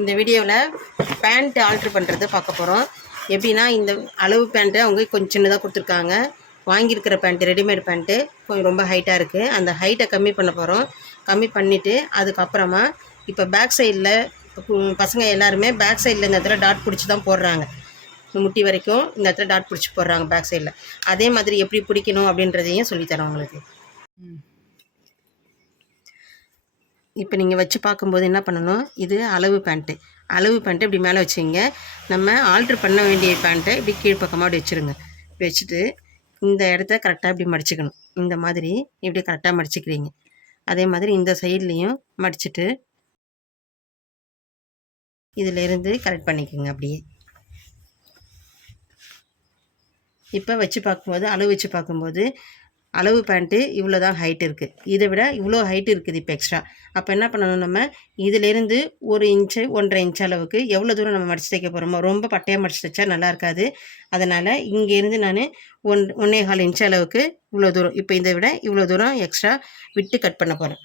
இந்த வீடியோவில் pant alter பண்ணுறது பார்க்க போகிறோம். எப்படின்னா, இந்த அளவு பேண்ட்டு அவங்க கொஞ்சம் சின்னதாக கொடுத்துருக்காங்க. வாங்கியிருக்கிற பேண்ட்டு ரெடிமேட் பேண்ட்டு கொஞ்சம் ரொம்ப ஹைட்டாக இருக்குது. அந்த ஹைட்டை கம்மி பண்ண போகிறோம். கம்மி பண்ணிவிட்டு அதுக்கப்புறமா இப்போ பேக் சைடில் பசங்க எல்லாருமே பேக் சைடில் இந்த இடத்துல டாட் பிடிச்சி தான் போடுறாங்க. முட்டி வரைக்கும் இந்த இடத்துல டாட் பிடிச்சி போடுறாங்க பேக் சைடில். அதே மாதிரி எப்படி பிடிக்கணும் அப்படின்றதையும் சொல்லித்தரோம் உங்களுக்கு. இப்போ நீங்கள் வச்சு பார்க்கும்போது என்ன பண்ணணும், இது அளவு பேண்ட்டு. அளவு பேண்ட்டு இப்படி மேலே வச்சுங்க. நம்ம ஆல்ட்ரு பண்ண வேண்டிய பேண்ட்டை இப்படி கீழ்ப்பக்கமாக அப்படி வச்சுருங்க. வச்சுட்டு இந்த இடத்த கரெக்டாக இப்படி மடிச்சுக்கணும். இந்த மாதிரி இப்படி கரெக்டாக மடிச்சுக்கிறீங்க. அதே மாதிரி இந்த சைட்லேயும் மடிச்சுட்டு இதிலேருந்து கரெக்ட் பண்ணிக்கோங்க அப்படியே. இப்போ வச்சு பார்க்கும்போது அளவு வச்சு பார்க்கும்போது அளவு பேண்ட்டு இவ்வளோ தான் ஹைட் இருக்குது. இதை விட இவ்வளோ ஹைட் இருக்குது இப்போ எக்ஸ்ட்ரா. அப்போ என்ன பண்ணணும், நம்ம இதிலேருந்து 1 இன்ச்சு 1.5 இன்ச் அளவுக்கு எவ்வளோ தூரம் நம்ம மடித்து தைக்க போகிறோமோ, ரொம்ப பட்டையாக மடித்து தைச்சா நல்லா இருக்காது. அதனால் இங்கேருந்து நான் 1.25 இன்ச் அளவுக்கு இவ்வளோ தூரம், இப்போ இதை விட இவ்வளோ தூரம் எக்ஸ்ட்ரா விட்டு கட் பண்ண போகிறேன்.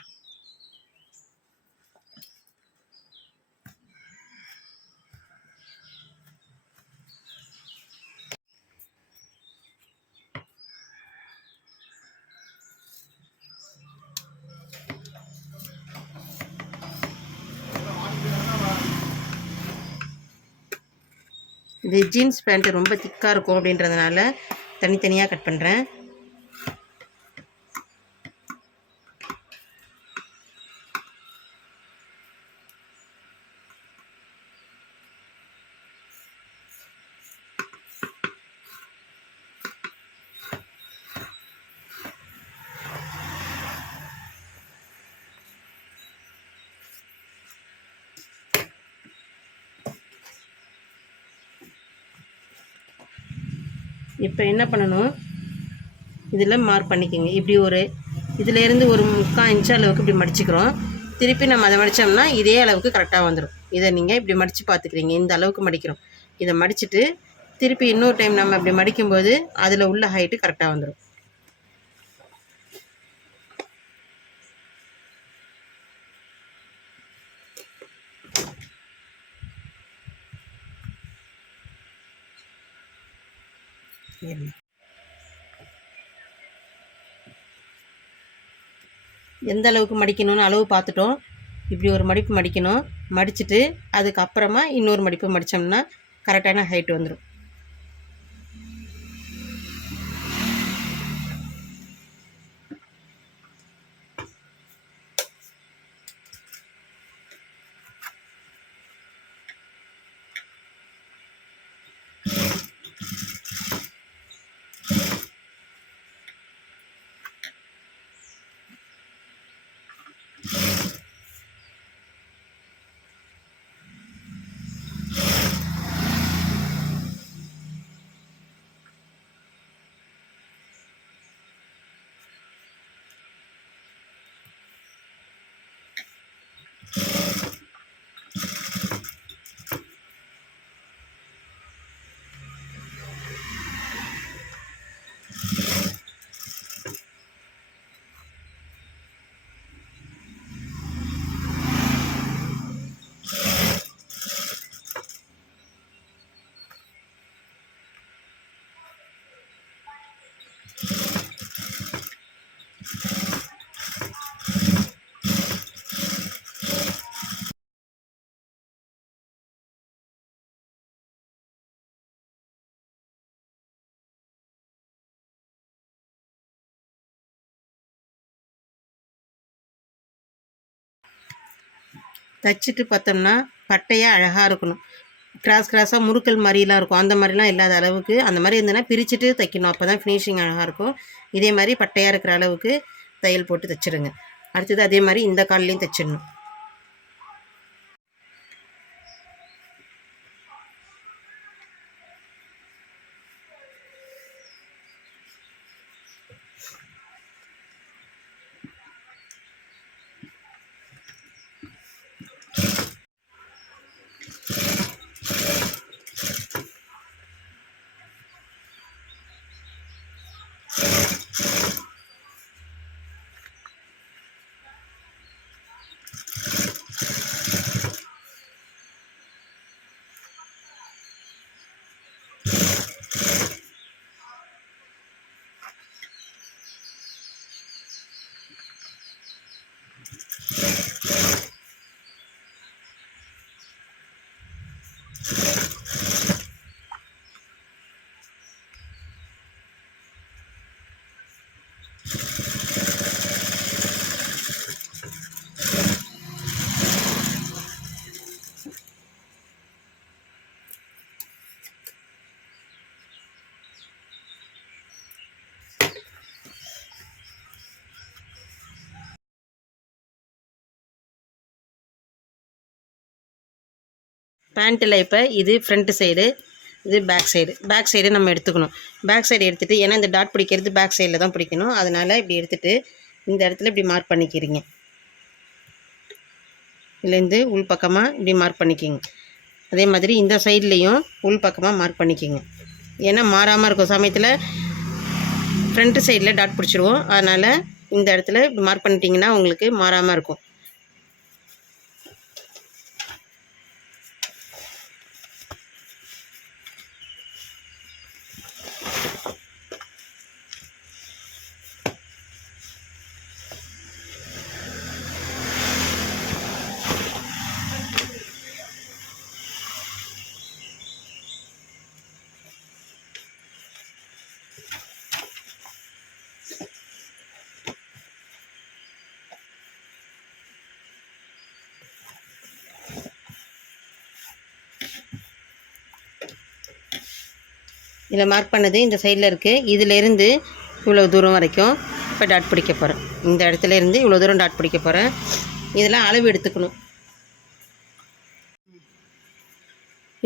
இது ஜீன்ஸ் பேண்ட்டு ரொம்ப திக்காக இருக்கும் அப்படின்றதுனால தனித்தனியாக கட் பண்ணுறேன். இப்போ என்ன பண்ணணும், இதில் மார்க் பண்ணிக்கோங்க. இப்படி இதிலேருந்து 1/4 இன்ச் அளவுக்கு இப்படி மடிச்சுக்கிறோம். திருப்பி நம்ம அதை மடித்தோம்னா இதே அளவுக்கு கரெக்டாக வந்துடும். இதை நீங்கள் இப்படி மடித்து பார்த்துக்கிறீங்க. இந்த அளவுக்கு மடிக்கிறோம். இதை மடிச்சுட்டு திருப்பி இன்னொரு டைம் நம்ம இப்படி மடிக்கும்போது அதில் உள்ள ஹைட்டு கரெக்டாக வந்துடும். எந்த அளவுக்கு மடிக்கணும்னு அளவு பார்த்துட்டோம். இப்படி ஒரு மடிப்பு மடிக்கணும். மடிச்சுட்டு அதுக்கப்புறமா இன்னொரு மடிப்பு மடித்தோம்னா கரெக்டான ஹைட் வந்துடும். தைச்சிட்டு பார்த்தோம்னா பட்டையாக அழகாக இருக்கணும். கிராஸாக முறுக்கல் மாதிரிலாம் இருக்கும். அந்த மாதிரிலாம் இல்லாத அளவுக்கு அந்த மாதிரி இருந்ததுன்னா பிரிச்சுட்டு தைக்கணும். அப்போ தான் ஃபினிஷிங் அழகாக இருக்கும். இதே மாதிரி பட்டையாக இருக்கிற அளவுக்கு தையல் போட்டு தைச்சிடுங்க. அடுத்தது அதே மாதிரி இந்த கால்லையும் தைச்சிடணும். பேண்ட்டில் இப்போ இது ஃப்ரண்ட் சைடு, இது பேக் சைடு நம்ம எடுத்துக்கணும். பேக் சைடு எடுத்துகிட்டு, ஏன்னா இந்த டாட் பிடிக்கிறது பேக் சைடில் தான் பிடிக்கணும். அதனால் இப்படி எடுத்துகிட்டு இந்த இடத்துல இப்படி மார்க் பண்ணிக்கிறீங்க. இதுலேருந்து உள் பக்கமாக இப்படி மார்க் பண்ணிக்கிங்க. அதே மாதிரி இந்த சைட்லேயும் உள் பக்கமாக மார்க் பண்ணிக்கிங்க. ஏன்னா மாறாமல் இருக்கும் சமயத்தில் ஃப்ரண்ட் சைடில் டாட் பிடிச்சிருவோம். அதனால் இந்த இடத்துல இப்படி மார்க் பண்ணிட்டீங்கன்னா உங்களுக்கு மாறாமல் இருக்கும். இதில் மார்க் பண்ணது இந்த சைடில் இருக்குது. இதிலேருந்து இவ்வளோ தூரம் வரைக்கும் இப்போ டாட் பிடிக்க போகிறேன். இந்த இடத்துல இருந்து இவ்வளோ தூரம் டாட் பிடிக்க போகிறேன். இதெல்லாம் அளவு எடுத்துக்கணும்.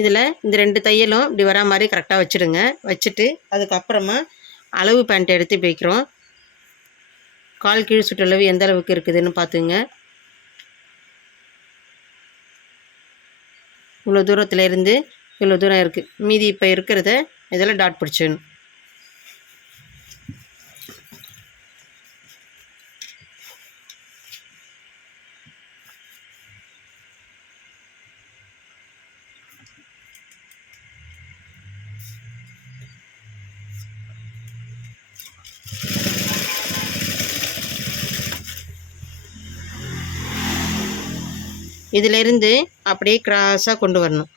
இதில் இந்த 2 தையலும் இப்படி வரா மாதிரி கரெக்டாக வச்சுடுங்க. வச்சுட்டு அதுக்கப்புறமா அளவு பேண்ட் எடுத்து இப்படி வைக்கிறோம். கால் கீழ் சுற்றளவு எந்த அளவுக்கு இருக்குதுன்னு பார்த்துங்க. இவ்வளோ தூரத்தில் இருந்து இவ்வளோ தூரம் இருக்குது. மீதி இப்போ இருக்கிறத இதில் டாட் பிடிச்சிடணும். இதிலிருந்து அப்படியே கிராஸாக கொண்டு வரணும்.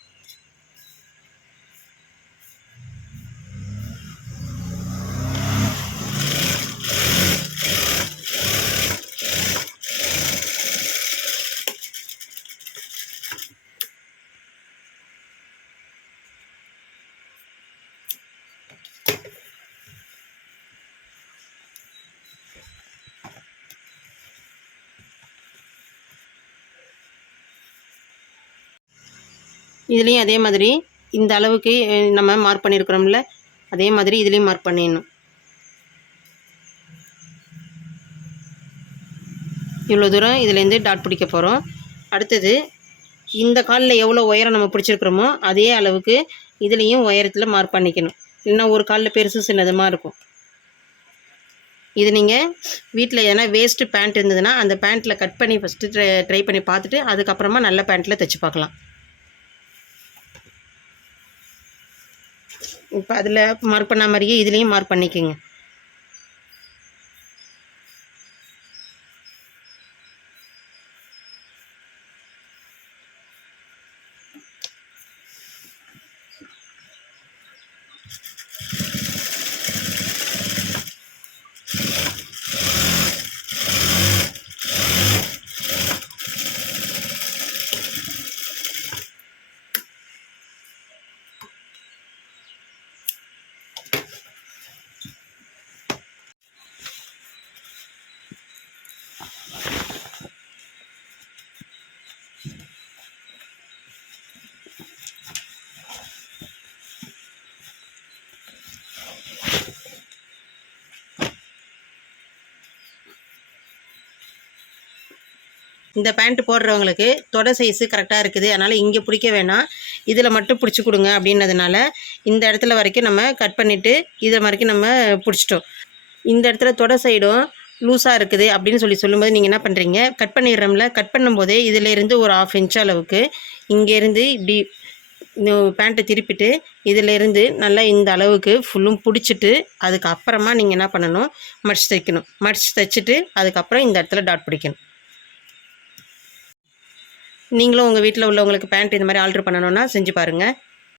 இதுலேயும் அதே மாதிரி இந்த அளவுக்கு நம்ம மார்க் பண்ணியிருக்கிறோம்ல, அதே மாதிரி இதுலேயும் மார்க் பண்ணிடணும். இவ்வளோ தூரம் இதுலேருந்து டாட் பிடிக்க போகிறோம். அடுத்தது இந்த காலில் எவ்வளோ உயரம் நம்ம பிடிச்சிருக்கிறோமோ அதே அளவுக்கு இதுலேயும் உயரத்தில் மார்க் பண்ணிக்கணும். இல்லைன்னா ஒரு காலில் பெருசு சின்னதுமாக இருக்கும். இது நீங்கள் வீட்டில் எதனா வேஸ்ட்டு பேண்ட் இருந்ததுன்னா அந்த பேண்ட்டில் கட் பண்ணி ஃபஸ்ட்டு ட்ரை பண்ணி பார்த்துட்டு அதுக்கப்புறமா நல்ல பேண்ட்டில் தைச்சி பார்க்கலாம். இப்போ அதில் மார்க் பண்ண மாதிரியே இதுலேயும் மார்க் பண்ணிக்கோங்க. இந்த பேண்ட் போடுறவங்களுக்கு தொடை சைஸு கரெக்டாக இருக்குது, அதனால் இங்கே பிடிக்க வேணாம், இதில் மட்டும் பிடிச்சி கொடுங்க அப்படின்னதுனால இந்த இடத்துல வரைக்கும் நம்ம கட் பண்ணிவிட்டு இதை வரைக்கும் நம்ம பிடிச்சிட்டோம். இந்த இடத்துல தொடை சைடும் லூஸாக இருக்குது அப்படின்னு சொல்லும்போது நீங்கள் என்ன பண்ணுறீங்க, கட் பண்ணிடுறோம்ல, கட் பண்ணும்போதே இதிலேருந்து ஒரு 1/2 இன்ச் அளவுக்கு இங்கேருந்து இப்படி பேண்ட்டை திருப்பிட்டு இதிலேருந்து நல்லா இந்த அளவுக்கு ஃபுல்லும் பிடிச்சிட்டு அதுக்கப்புறமா நீங்கள் என்ன பண்ணணும், மடித்து தைக்கணும். மடித்து தைச்சிட்டு அதுக்கப்புறம் இந்த இடத்துல டாட் பிடிக்கணும். நீங்களும் உங்கள் வீட்டில் உள்ளவங்களுக்கு பேண்ட் இந்த மாதிரி ஆல்ட்ரு பண்ணணுன்னா செஞ்சு பாருங்கள்.